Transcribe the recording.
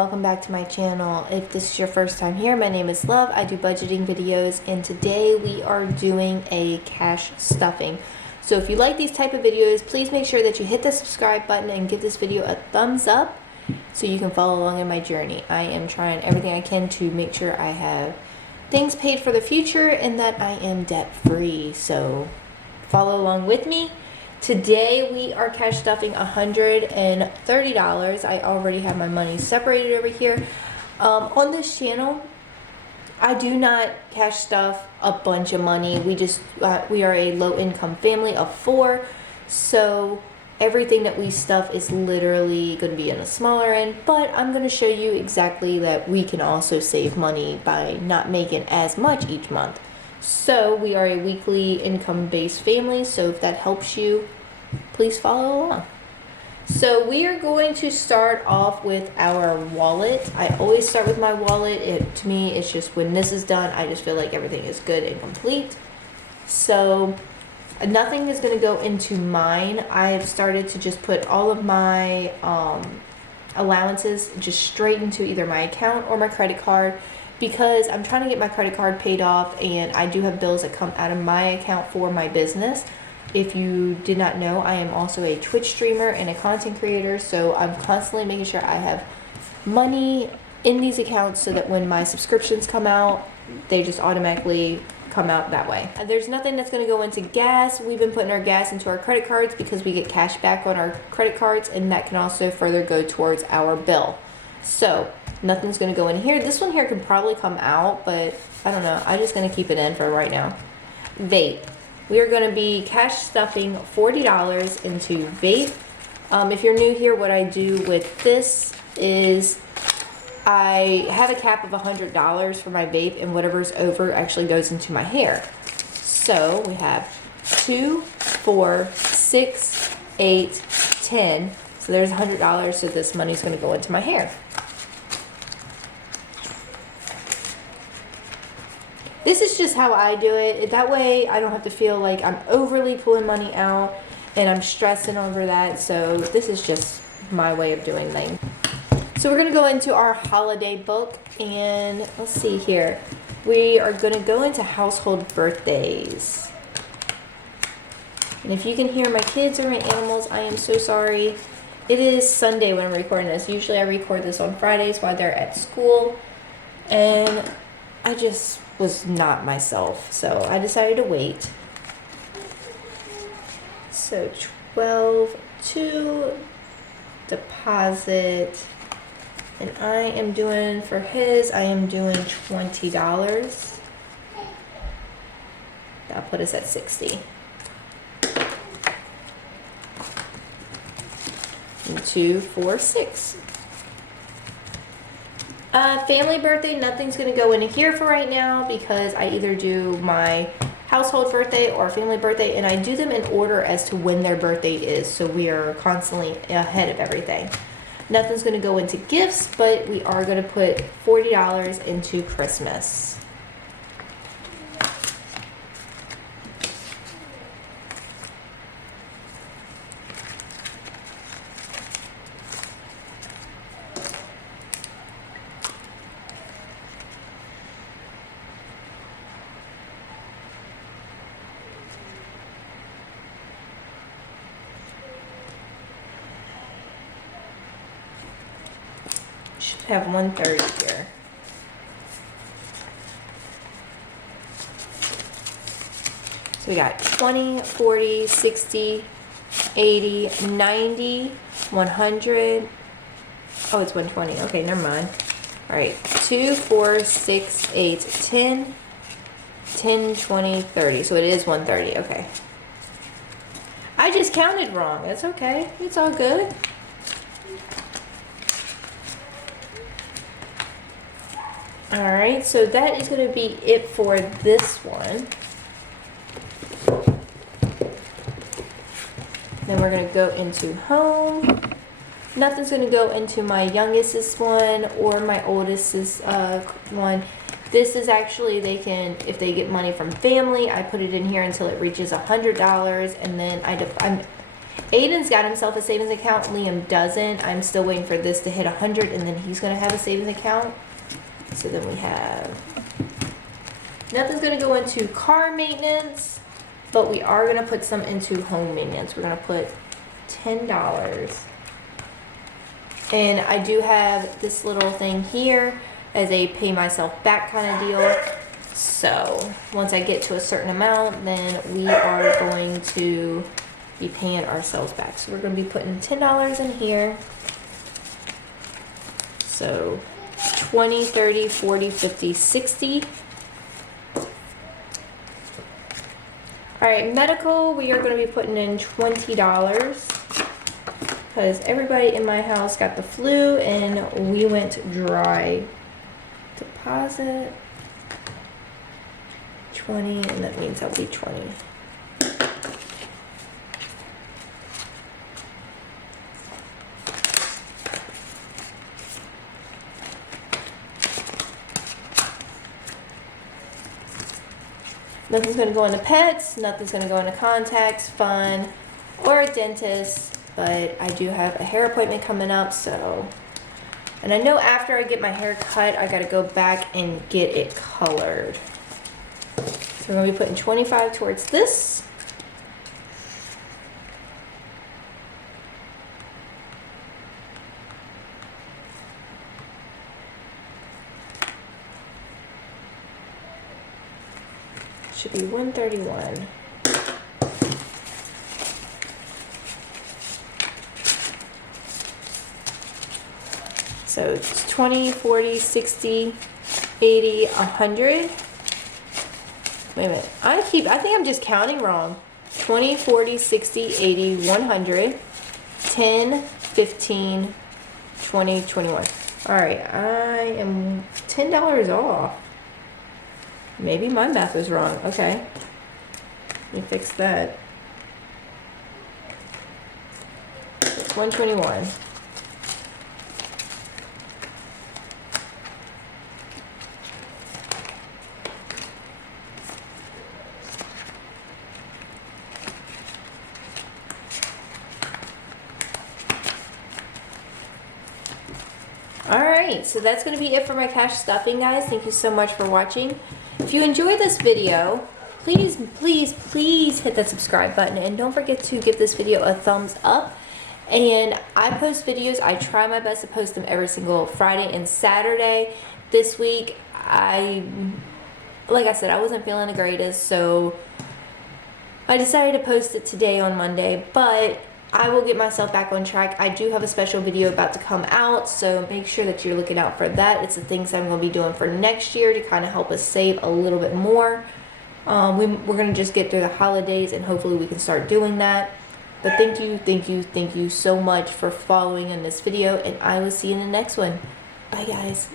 welcome back to my channel. If this is your first time here, my name is Love. I do budgeting videos, and today we are doing a cash stuffing. So if you like these type of videos, please make sure that you hit the subscribe button and give this video a thumbs up so you can follow along in my journey. I am trying everything I can to make sure I have things paid for the future and that I am debt free. So follow along with me. Today we are cash stuffing $130. I already have my money separated over here. On this channel, I do not cash stuff a bunch of money. We are a low income family of 4, so everything that we stuff is literally going to be on a smaller end, but I'm going to show you exactly that we can also save money by not making as much each month. So we are a weekly income based family, so if that helps you, please follow along. So we are going to start off with our wallet. I always start with my wallet. To me, it's just when this is done, I just feel like everything is good and complete. So nothing is going to go into mine. I've started to just put all of my allowances just straight into either my account or my credit card, because I'm trying to get my credit card paid off, and I do have bills that come out of my account for my business. If you did not know, I am also a Twitch streamer and a content creator, so I'm constantly making sure I have money in these accounts so that when my subscriptions come out, they just automatically come out that way. There's nothing that's going to go into gas. We've been putting our gas into our credit cards because we get cash back on our credit cards, and that can also further go towards our bill. So nothing's going to go in here. This one here could probably come out, but I don't know. I'm just going to keep it in for right now. Vape. We are going to be cash stuffing $40 into vape. If you're new here, what I do with this is I have a cap of $100 for my vape, and whatever's over actually goes into my hair. So we have 2, 4, 6, 8, 10. So there's $100, so this money's going to go into my hair. This is just how I do it. That way I don't have to feel like I'm overly pulling money out and I'm stressing over that. So this is just my way of doing things. So we're going to go into our holiday book, and let's see here. We are going to go into household birthdays. And if you can hear my kids or my animals, I am so sorry. It is Sunday when I'm recording this. Usually I record this on Fridays while they're at school, and I just was not myself, so I decided to wait. So 12/2 deposit, and I am doing for his, I am doing $20. That'll put us at 60. And 2, 4, 6. Family birthday, nothing's going to go into here for right now because I either do my household birthday or family birthday, and I do them in order as to when their birthday is, so we are constantly ahead of everything. Nothing's going to go into gifts, but we are going to put $40 into Christmas. Should have 130 here. So we got 20, 40, 60, 80, 90, 100. Oh, it's 120. Okay, never mind. All right, 2, 4, 6, 8, 10, 10, 20, 30. So it is 130. Okay. I just counted wrong. That's okay. It's all good. Alright, so that is going to be it for this one. Then we're going to go into home. Nothing's going to go into my youngest's one or my oldest's one. This is actually, they can, if they get money from family, I put it in here until it reaches $100, and then Aiden's got himself a savings account. Liam doesn't. I'm still waiting for this to hit 100 and then he's going to have a savings account. So then we have, nothing's going to go into car maintenance, but we are going to put some into home maintenance. We're going to put $10. And I do have this little thing here as a pay myself back kind of deal. So once I get to a certain amount, then we are going to be paying ourselves back. So we're going to be putting $10 in here. So 20, 30, 40, 50, 60. All right, medical, we are going to be putting in $20 because everybody in my house got the flu and we went dry. Deposit 20, and that means that'll be 20. Nothing's going to go into pets, nothing's going to go into contacts, fun, or a dentist, but I do have a hair appointment coming up, so. And I know after I get my hair cut, I got to go back and get it colored. So we're going to be putting 25 towards this. Should be 131. So it's 20, 40, 60, 80, 100. Wait a minute. I think I'm just counting wrong. 20, 40, 60, 80, 100, 10, 15, 20, 21. All right, I am $10 off. Maybe my math was wrong. Okay. Let me fix that. It's 121. Alright, so that's going to be it for my cash stuffing, guys. Thank you so much for watching. If you enjoyed this video, please hit that subscribe button. And don't forget to give this video a thumbs up. And I post videos. I try my best to post them every single Friday and Saturday. This week, like I said, I wasn't feeling the greatest. So I decided to post it today on Monday. But I will get myself back on track. I do have a special video about to come out, so make sure that you're looking out for that. It's the things I'm going to be doing for next year to kind of help us save a little bit more. We're going to just get through the holidays and hopefully we can start doing that. But thank you so much for following in this video, and I will see you in the next one. Bye, guys.